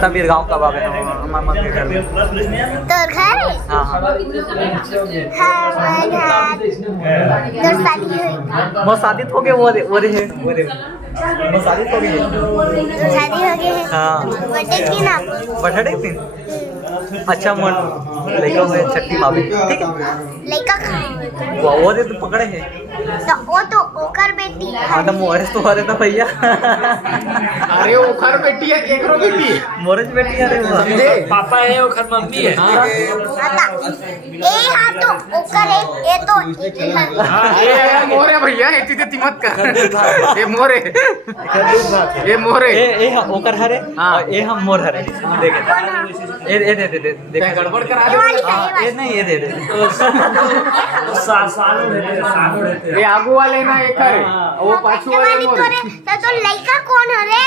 तबीर गाँव कब आवे मामा के घर में तो घर हाँ हाँ वो शादी हो गए वो शादी हो गई हाँ बर्थडे दिन अच्छा मन लड़का हुए छठी भाभी ठीक है लड़का वो दे तो पकड़े हैं तो वो तो ओकर बेटी हाँ तो मोरेश तो अरे तो भैया अरे ओखर बेटी है एकरो बेटी है मोरेश बेटी अरे वो पापा है ओखर मम्मी है आता ए हां तो ओकर है ये तो ये मोरे भैया इतनी तेती मत कर ये मोरे ये मोरे ए हम ओकर हरे हाँ। और ए हम मोर हरे देखे ए दे क्या गड़बड़ करा ये वाली है ये नहीं ये दे सालों रहते ये आगू वाले ना एक है वो पाछू वाले वाली मोरे तो लड़का कौन है रे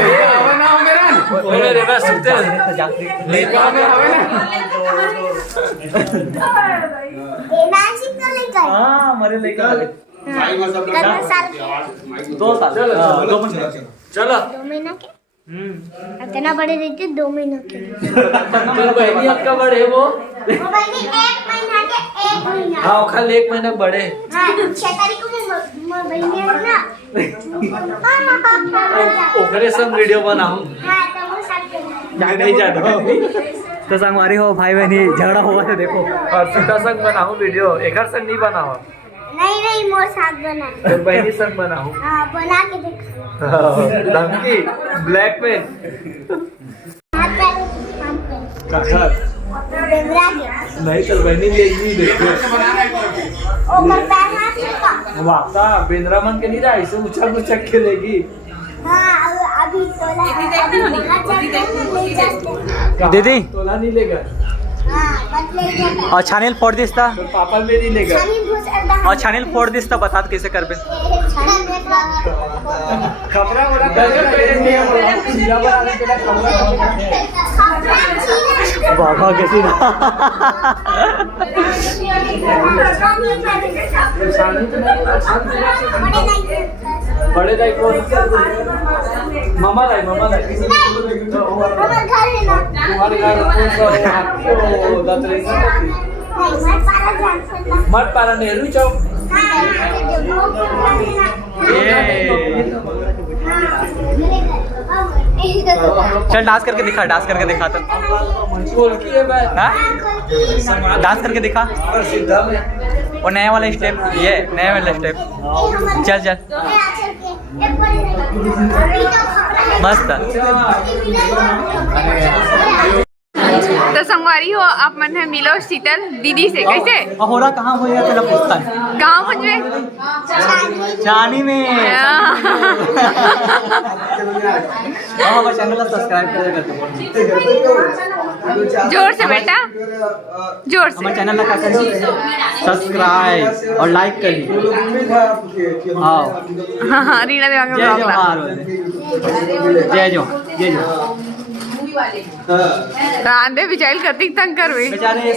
ये हवे ना मेरा बोले रे बस सुनते लेका में हवे ना ए नासिक का लड़का है हाँ हमारे लेकर कितना साल 2 साल 2 महीने चलो 2 महीना के इतना बड़े रहते 2 महीना के बहनी आपका बड़े वो वो बहनी 1 महीना के 1 महीना हाँ खाली 1 महीना बड़े हाँ 6 तारीख को मैं बहनी है ना ओखरे संग वीडियो बनाऊं हाँ तो वो साथ करना नहीं जाता तो संगवारी हो भाई बहनी झगड़ा हुआ है देखो हर्षिता संग बनाऊं वीडियो एकर संग नहीं बनाओ नहीं मोर साथ बना तो बहनी संग बनाऊं हाँ बना के देखो धमकी ब्लैकमेल हाथ पैर काम कर काका बेवरा के नहीं तो बहनी लेगी देखो ओ कर पैर हाथ का वाता बेंद्रा मन के नहीं रहा इसे उछल उछल के लेगी हाँ अभी तोला दीदी तोला नहीं लेगा हाँ बदले जाता और चैनल फोड़ दिसता तो पापा में नहीं लेगा छानी घुस अर्धा और चैनल फोड़ दिसता बता कैसे करबे खबरा वाला बाबा कैसी बड़े दाई को मामा दाई तुम्हारे घर कौन सा मत पारा नेहरू चौक चल डांस करके दिखा तो बोल की है मैं हाँ? डांस करके दिखा और सीधा में और नया वाला स्टेप ये नया वाला स्टेप चल मस्त तो संगवारी हो आप मन है मिलो शीतल दीदी से कैसे होरा कहाँ हो गया तेरा पूछता है गाँव मुझे चानी में हमारे चैनल सब्सक्राइब करेगा जोर से बेटा जोर से हमारे चैनल का करिए सब्सक्राइब और लाइक करिए हाँ हाँ हाँ रीना देवांग जय ब्लॉग जोहार जय जोहार आंधे बिचाइल कतिक तंग करवे बेचारे